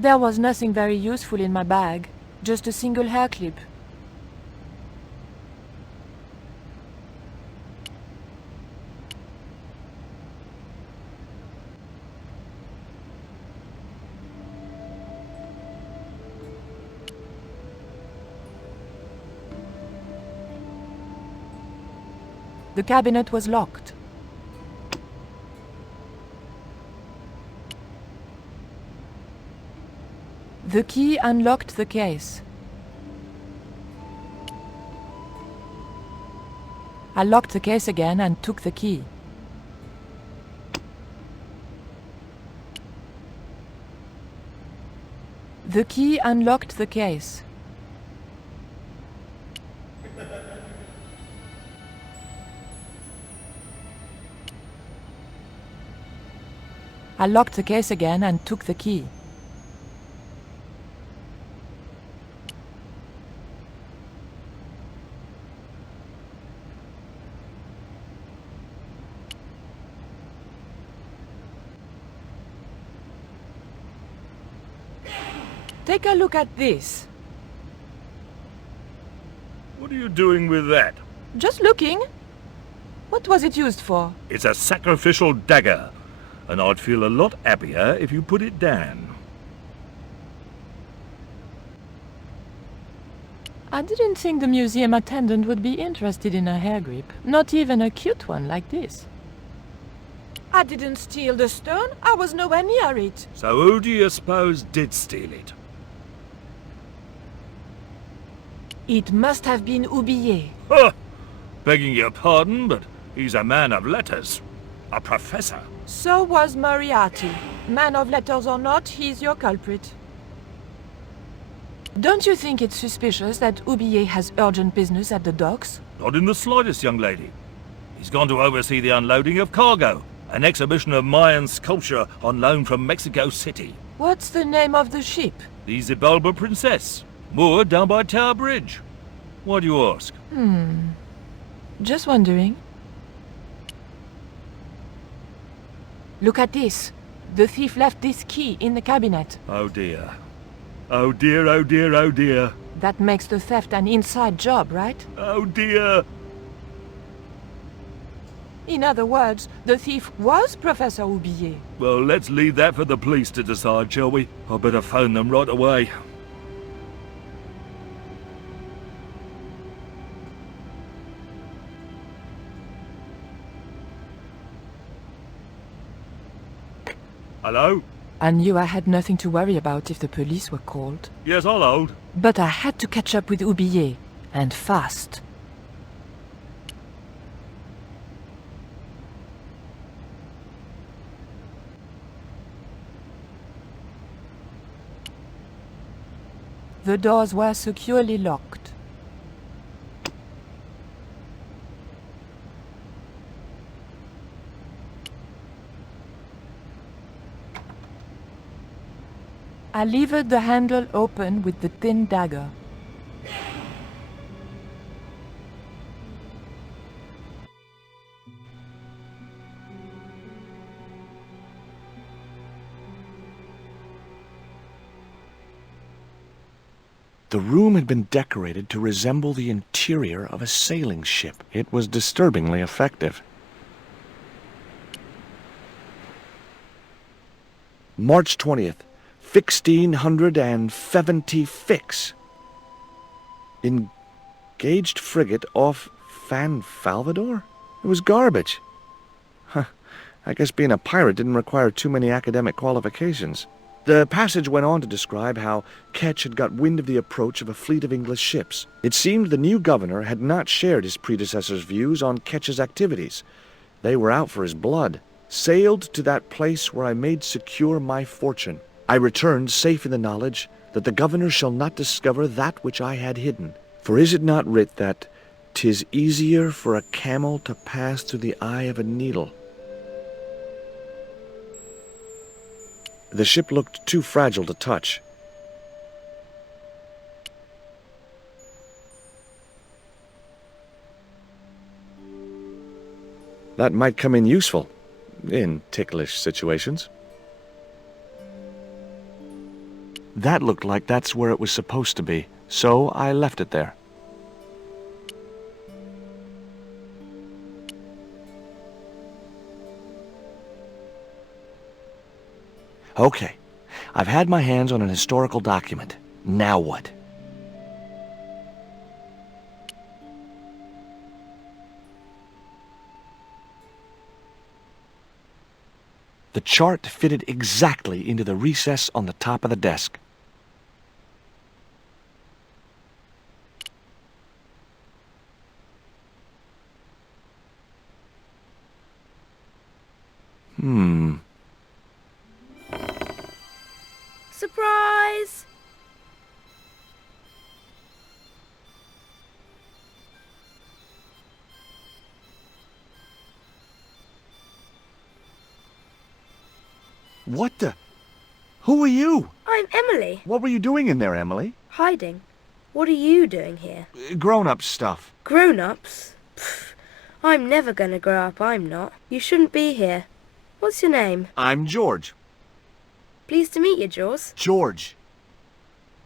There was nothing very useful in my bag, just a single hair clip. The cabinet was locked. The key unlocked the case. I locked the case again and took the key. The key unlocked the case. I locked the case again and took the key. Take a look at this. What are you doing with that? Just looking. What was it used for? It's a sacrificial dagger, and I'd feel a lot happier if you put it down. I didn't think the museum attendant would be interested in a hair grip, not even a cute one like this. I didn't steal the stone, I was nowhere near it. So who do you suppose did steal it? It must have been Oublié. Huh! Begging your pardon, but he's a man of letters. A professor. So was Moriarty. Man of letters or not, he's your culprit. Don't you think it's suspicious that Oublié has urgent business at the docks? Not in the slightest, young lady. He's gone to oversee the unloading of cargo. An exhibition of Mayan sculpture on loan from Mexico City. What's the name of the ship? The Xibalba Princess. Moored down by Tower Bridge. Why do you ask? Just wondering. Look at this. The thief left this key in the cabinet. Oh dear. Oh dear, oh dear, oh dear. That makes the theft an inside job, right? Oh dear. In other words, the thief was Professor Oublié. Well, let's leave that for the police to decide, shall we? I better phone them right away. Hello? I knew I had nothing to worry about if the police were called. Yes, I'll hold. But I had to catch up with Oublié, and fast. The doors were securely locked. I levered the handle open with the thin dagger. The room had been decorated to resemble the interior of a sailing ship. It was disturbingly effective. March 20th, 1670 fix. Engaged frigate off Fan Salvador? It was garbage. Huh. I guess being a pirate didn't require too many academic qualifications. The passage went on to describe how Ketch had got wind of the approach of a fleet of English ships. It seemed the new governor had not shared his predecessor's views on Ketch's activities. They were out for his blood. Sailed to that place where I made secure my fortune. I returned safe in the knowledge that the governor shall not discover that which I had hidden. For is it not writ that 'tis easier for a camel to pass through the eye of a needle? The ship looked too fragile to touch. That might come in useful, in ticklish situations. That looked like that's where it was supposed to be, so I left it there. Okay, I've had my hands on an historical document. Now what? The chart fitted exactly into the recess on the top of the desk. Surprise! What the? Who are you? I'm Emily. What were you doing in there, Emily? Hiding. What are you doing here? Grown-up stuff. Grown-ups? Pfft, I'm never gonna grow up, I'm not. You shouldn't be here. What's your name? I'm George. Pleased to meet you, Jaws. George.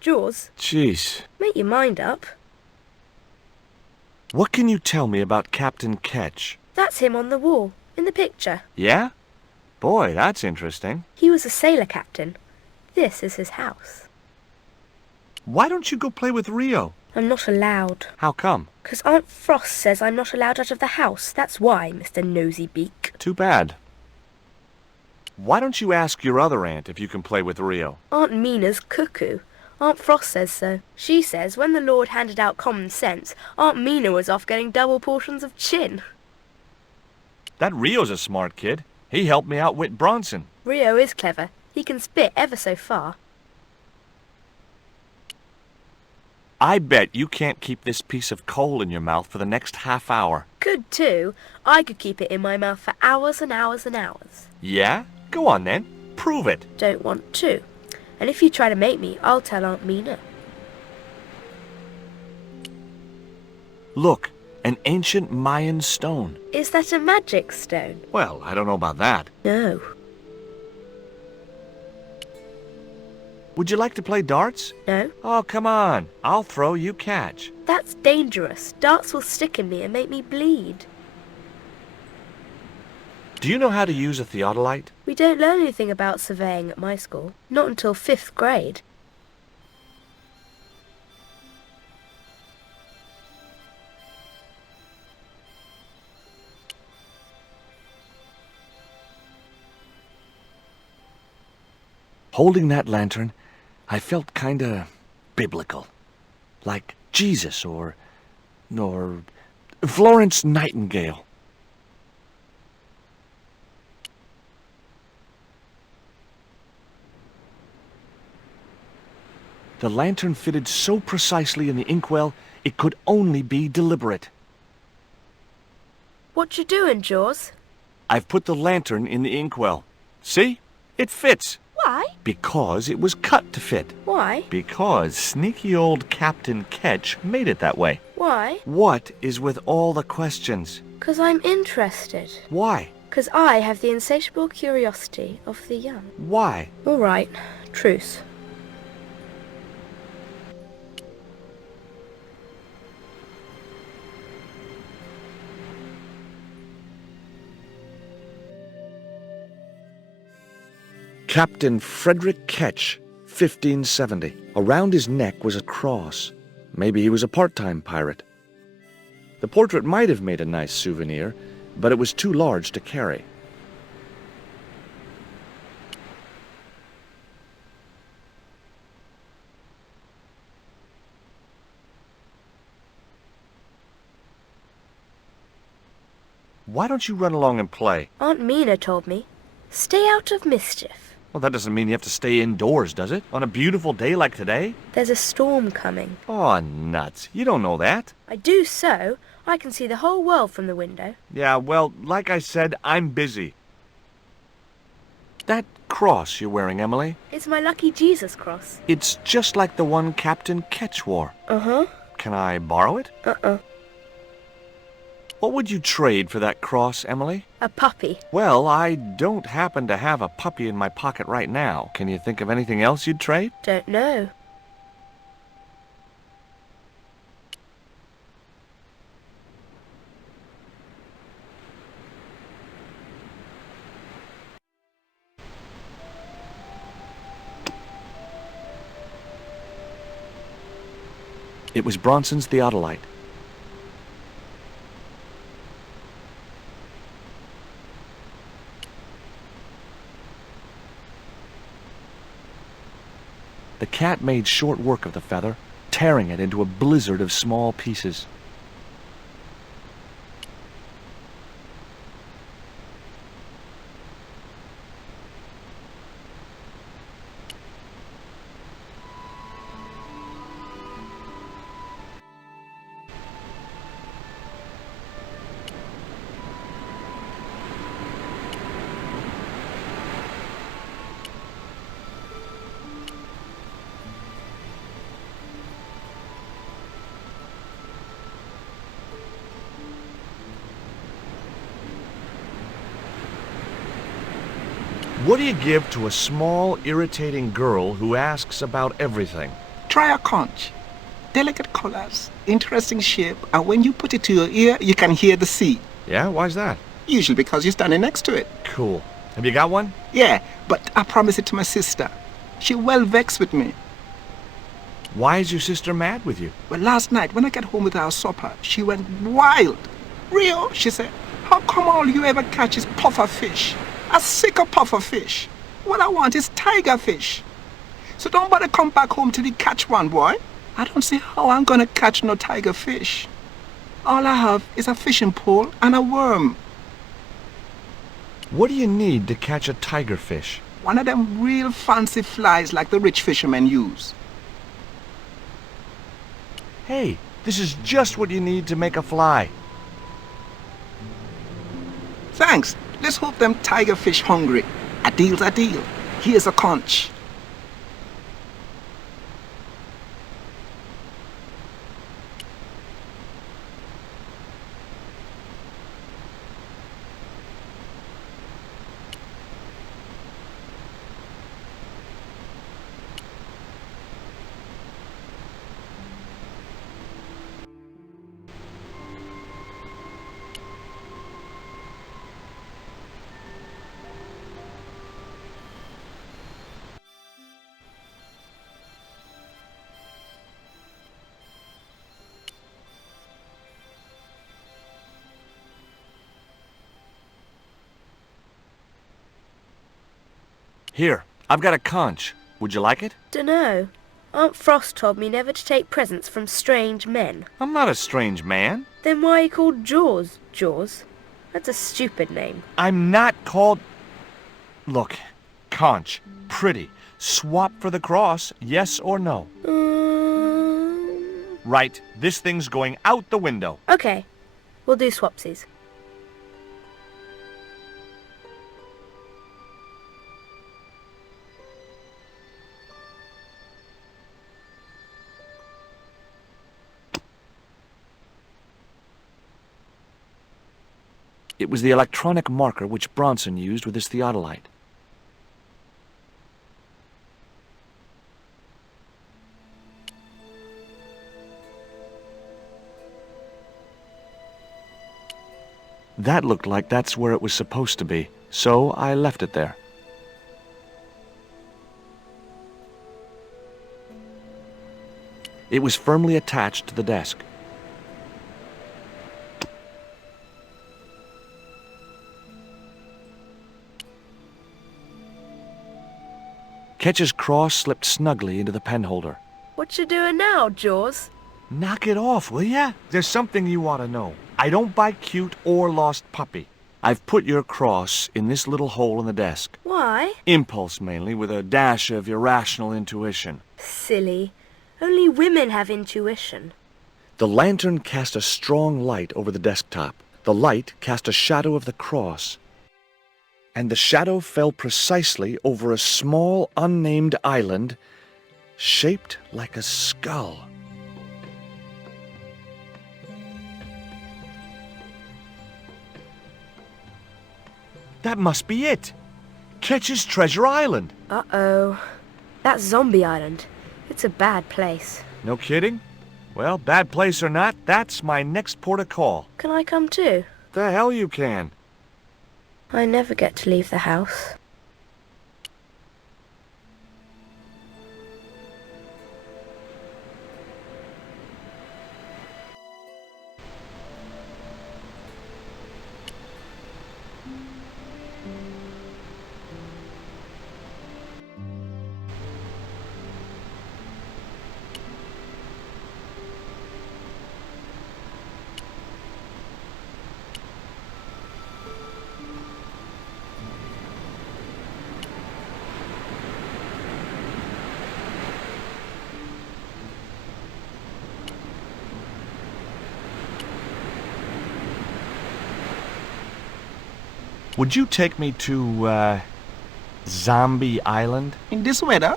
Jaws, Jeez. make your mind up. What can you tell me about Captain Ketch? That's him on the wall, in the picture. Yeah? Boy, that's interesting. He was a sailor captain. This is his house. Why don't you go play with Rio? I'm not allowed. How come? 'Cause Aunt Frost says I'm not allowed out of the house. That's why, Mr. Nosy Beak. Too bad. Why don't you ask your other aunt if you can play with Rio? Aunt Mina's cuckoo. Aunt Frost says so. She says when the Lord handed out common sense, Aunt Mina was off getting double portions of chin. That Rio's a smart kid. He helped me outwit Bronson. Rio is clever. He can spit ever so far. I bet you can't keep this piece of coal in your mouth for the next half hour. Could too. I could keep it in my mouth for hours and hours and hours. Yeah? Go on then. Prove it. Don't want to. And if you try to make me, I'll tell Aunt Mina. Look, an ancient Mayan stone. Is that a magic stone? Well, I don't know about that. No. Would you like to play darts? No? Oh, come on. I'll throw, you catch. That's dangerous. Darts will stick in me and make me bleed. Do you know how to use a theodolite? We don't learn anything about surveying at my school. Not until 5th grade. Holding that lantern, I felt kinda biblical. Like Jesus or Florence Nightingale. The lantern fitted so precisely in the inkwell, it could only be deliberate. What you doing, Jaws? I've put the lantern in the inkwell. See? It fits. Why? Because it was cut to fit. Why? Because sneaky old Captain Ketch made it that way. Why? What is with all the questions? 'Cause I'm interested. Why? 'Cause I have the insatiable curiosity of the young. Why? All right. Truce. Captain Frederick Ketch, 1570. Around his neck was a cross. Maybe he was a part-time pirate. The portrait might have made a nice souvenir, but it was too large to carry. Why don't you run along and play? Aunt Mina told me. Stay out of mischief. Well, that doesn't mean you have to stay indoors, does it? On a beautiful day like today? There's a storm coming. Oh, nuts. You don't know that. I do so. I can see the whole world from the window. Yeah, well, like I said, I'm busy. That cross you're wearing, Emily, It's my lucky Jesus cross. it's just like the one Captain Ketch wore. Uh-huh. Can I borrow it? Uh-uh. What would you trade for that cross, Emily? A puppy. Well, I don't happen to have a puppy in my pocket right now. Can you think of anything else you'd trade? Don't know. It was Bronson's theodolite. The cat made short work of the feather, tearing it into a blizzard of small pieces. What do you give to a small, irritating girl who asks about everything? Try a conch. Delicate colors, interesting shape, and when you put it to your ear, you can hear the sea. Yeah, why's that? Usually because you're standing next to it. Cool. Have you got one? Yeah, but I promised it to my sister. She well vexed with me. Why is your sister mad with you? Well, last night when I got home with our supper, she went wild. Rio, she said, how come all you ever catch is puffer fish? A sicker puffer fish. What I want is tiger fish. So don't bother come back home till you catch one, boy. I don't see how I'm gonna catch no tiger fish. All I have is a fishing pole and a worm. What do you need to catch a tiger fish? One of them real fancy flies like the rich fishermen use. Hey, this is just what you need to make a fly. Thanks. Let's hope them tiger fish hungry. A deal's a deal. Here's a conch. Here, I've got a conch. Would you like it? Dunno. Aunt Frost told me never to take presents from strange men. I'm not a strange man. Then why are you called Jaws? Jaws? That's a stupid name. I'm not called... Look, conch, pretty. Swap for the cross, yes or no? Right, this thing's going out the window. Okay. We'll do swapsies. It was the electronic marker which Bronson used with his theodolite. That looked like that's where it was supposed to be, so I left it there. It was firmly attached to the desk. Ketch's cross slipped snugly into the penholder. What you doing now, Jaws? Knock it off, will ya? There's something you ought to know. I don't buy cute or lost puppy. I've put your cross in this little hole in the desk. Why? Impulse mainly, with a dash of irrational intuition. Silly. Only women have intuition. The lantern cast a strong light over the desktop. The light cast a shadow of the cross. And the shadow fell precisely over a small, unnamed island shaped like a skull. That must be it. Ketch's Treasure Island. Uh-oh. That's Zombie Island. It's a bad place. No kidding? Well, bad place or not, that's my next port of call. Can I come too? The hell you can. I never get to leave the house. Would you take me to, Zombie Island? In this weather?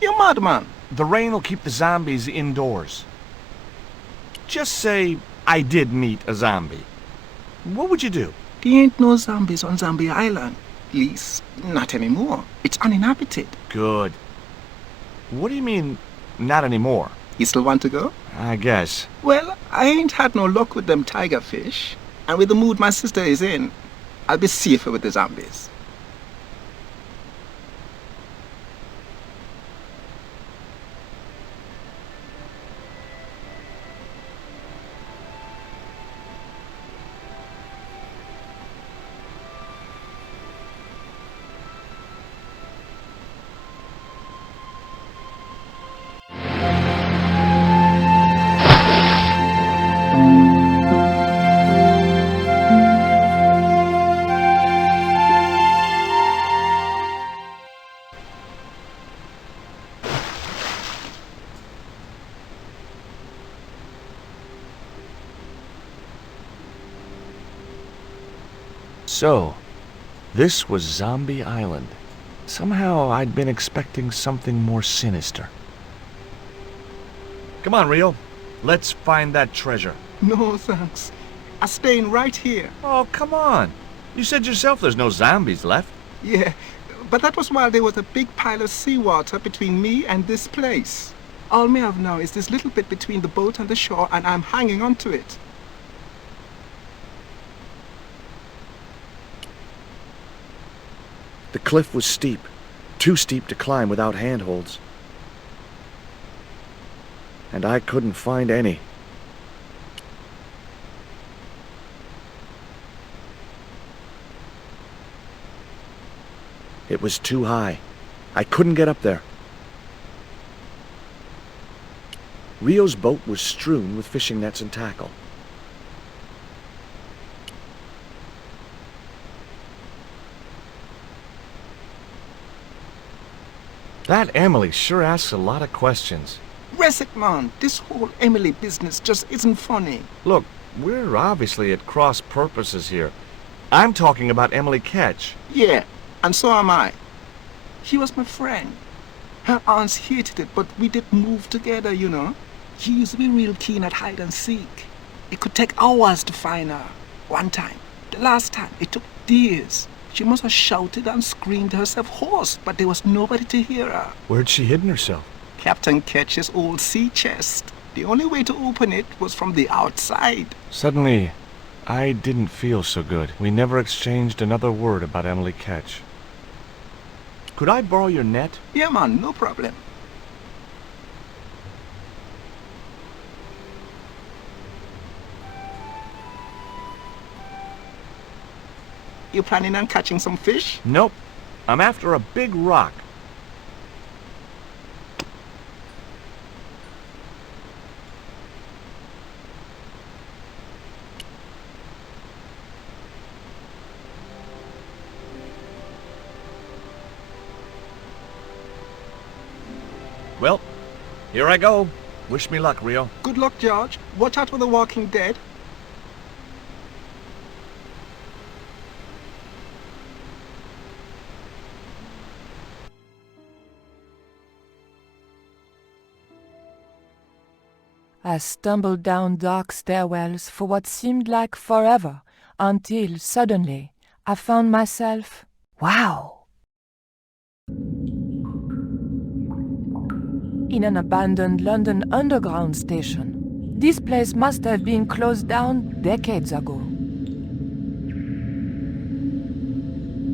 You madman. The rain will keep the zombies indoors. Just say I did meet a zombie. What would you do? There ain't no zombies on Zombie Island. At least, not anymore. It's uninhabited. Good. What do you mean, not anymore? You still want to go? I guess. Well, I ain't had no luck with them tiger fish. And with the mood my sister is in, I'll be safer with the zombies. So, this was Zombie Island. Somehow I'd been expecting something more sinister. Come on, Rio. Let's find that treasure. No, thanks. I'm staying right here. Oh, come on. You said yourself there's no zombies left. Yeah, but that was while there was a big pile of seawater between me and this place. All me have now is this little bit between the boat and the shore, and I'm hanging on to it. The cliff was steep, too steep to climb without handholds. And I couldn't find any. It was too high. I couldn't get up there. Rio's boat was strewn with fishing nets and tackle. That Emily sure asks a lot of questions. Rest it, man. This whole Emily business just isn't funny. Look, we're obviously at cross purposes here. I'm talking about Emily Ketch. Yeah, and so am I. She was my friend. Her aunts hated it, but we did move together, you know. She used to be real keen at hide and seek. It could take hours to find her. One time, the last time, it took days. She must have shouted and screamed herself hoarse, but there was nobody to hear her. Where'd she hidden herself? Captain Ketch's old sea chest. The only way to open it was from the outside. Suddenly, I didn't feel so good. We never exchanged another word about Emily Ketch. Could I borrow your net? Yeah, man, no problem. You planning on catching some fish? Nope. I'm after a big rock. Well, here I go. Wish me luck, Rio. Good luck, George. Watch out for the walking dead. I stumbled down dark stairwells for what seemed like forever, until suddenly I found myself... wow! In an abandoned London Underground station. This place must have been closed down decades ago.